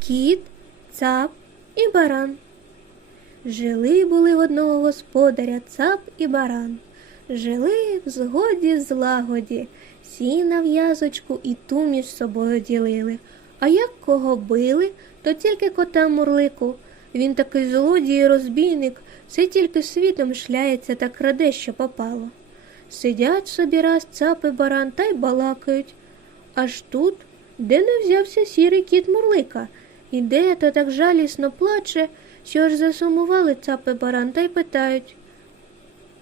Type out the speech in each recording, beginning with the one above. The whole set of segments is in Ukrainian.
кіт, цап і баран. Жили були в одного господаря цап і баран. Жили в згоді злагоді, сіна в'язочку і ту між собою ділили. А як кого били, то тільки кота мурлику. Він такий злодій і розбійник, все тільки світом шляється та краде, що попало. Сидять собі раз цап і баран та й балакають. Аж тут, де не взявся сірий кіт Мурлика, іде та так жалісно плаче, що аж засумували цап і баран та й питають.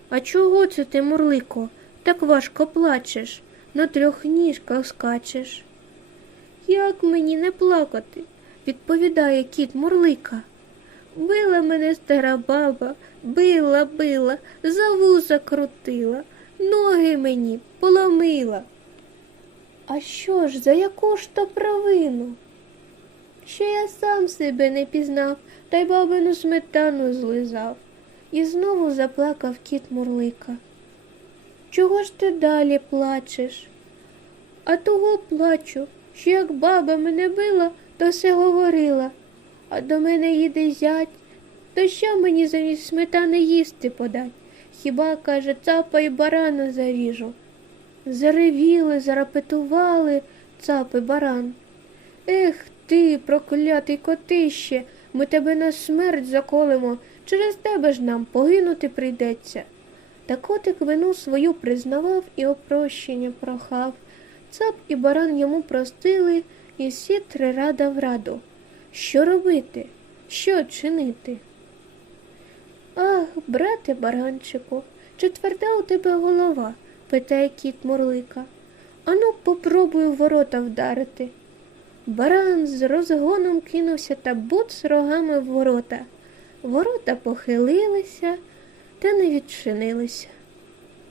А чого це ти, Мурлико, так важко плачеш, на трьох ніжках скачеш? Як мені не плакати? відповідає кіт Мурлика. Била мене стара баба, била, била, за вуса крутила, ноги мені поломила. А що ж, за яку ж то провину? Що я сам себе не пізнав, та й бабину сметану злизав. І знову заплакав кіт Мурлика. Чого ж ти далі плачеш? А того плачу, що як баба мене била, то все говорила, а до мене їде зять, то що мені замість сметани їсти подать? Хіба, каже, цапа і барана заріжу. Заревіли, зарапетували цап і баран. Ех ти, проклятий котище, ми тебе на смерть заколемо, через тебе ж нам погинути прийдеться. Та котик вину свою признавав і опрощення прохав. Цап і баран йому простили, і всі три рада в раду. Що робити? Що чинити? Ах, брате баранчику, чи тверда у тебе голова? питає кіт Мурлика. Ану, попробуй у ворота вдарити. Баран з розгоном кинувся та буц рогами в ворота. Ворота похилилися та не відчинилися.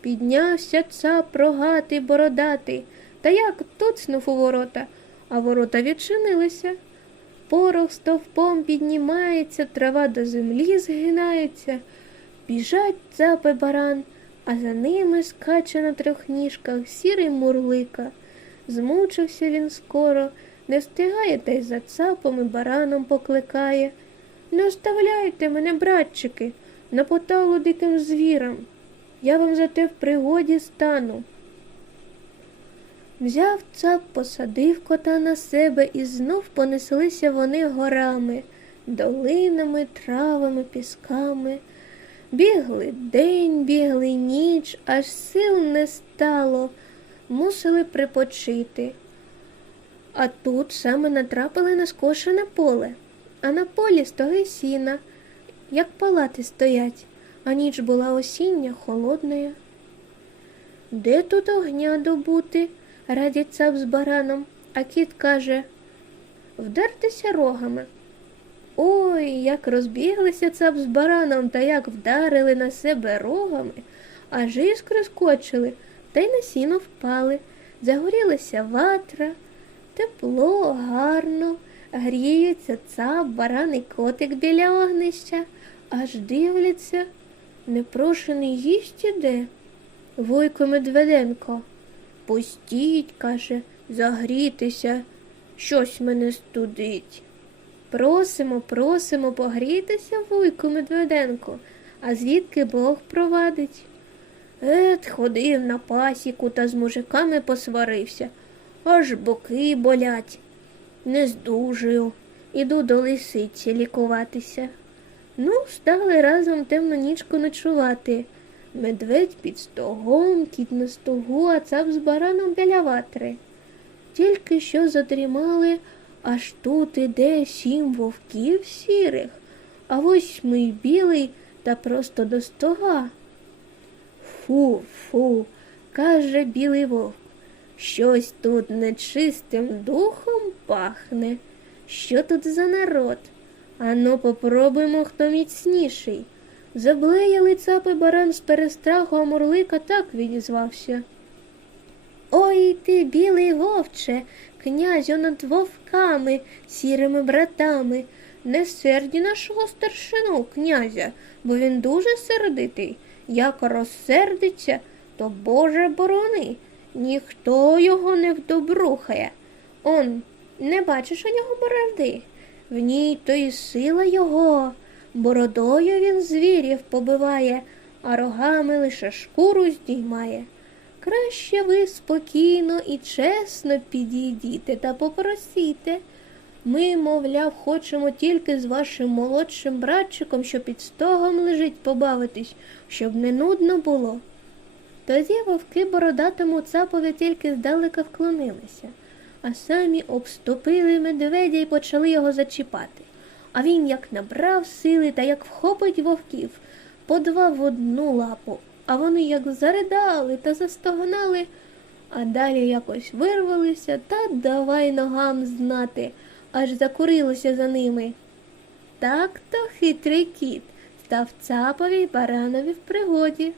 Піднявся цап рогатий бородатий, та як туцнув у ворота, а ворота відчинилися. Порох стовпом піднімається, трава до землі згинається. Біжать цап і баран, а за ними скаче на трьох ніжках сірий мурлика. Змучився він скоро, не встигає та й за цапом і бараном покликає. Не оставляйте мене, братчики, на поталу диким звірам. Я вам за те в пригоді стану. Взяв цап, посадив кота на себе, і знов понеслися вони горами, долинами, травами, пісками. Бігли день, бігли ніч, аж сил не стало, мусили припочити. А тут саме натрапили на скошене поле, а на полі стоги сіна, як палати стоять, а ніч була осіння, холодною. Де тут огня добути? радять цап з бараном, а кіт каже вдертися рогами. Ой, як розбіглися цап з бараном та як вдарили на себе рогами, аж іскри скочили та й на сіно впали. Загорілася ватра, тепло, гарно, гріються цап, баран і котик біля огнища, аж дивляться, непрошений гість іде. Войко Медведенко. Пустіть, каже, загрітися, щось мене студить. Просимо, просимо погрітися, вуйку Медведенко, а звідки Бог провадить? Ет, ходив на пасіку та з мужиками посварився, аж боки болять. Не здужую, іду до лисиці лікуватися. Ну, стали разом темну нічку ночувати. Медведь під стогом, кіт на стогу, а цап з бараном біля ватри. Тільки що задрімали, аж тут іде сім вовків сірих, а восьмий білий та просто до стога. Фу, фу, каже білий вовк. Щось тут нечистим духом пахне. Що тут за народ? Ану, попробуємо, хто міцніший. Заблеяли цапи баран з перестраху, а Мурлика так відізвався. Ой ти, білий вовче, князю над вовками, сірими братами, не серді нашого старшину князя, бо він дуже сердитий. Як розсердиться, то Боже борони, ніхто його не вдобрухає. Он, не бачиш у нього бороди? в ній то й сила його. Бородою він звірів побиває, а рогами лише шкуру здіймає. Краще ви спокійно і чесно підійдіте та попросіте. Ми, мовляв, хочемо тільки з вашим молодшим братчиком, що під стогом лежить, побавитись, щоб не нудно було. Тоді вовки бородатому цапові тільки здалека вклонилися, а самі обступили медведя і почали його зачіпати. А він як набрав сили та як вхопить вовків, по два в одну лапу, а вони як заридали та застогнали, а далі якось вирвалися та давай ногам знати, аж закурилося за ними. Так то хитрий кіт став цапові баранові в пригоді.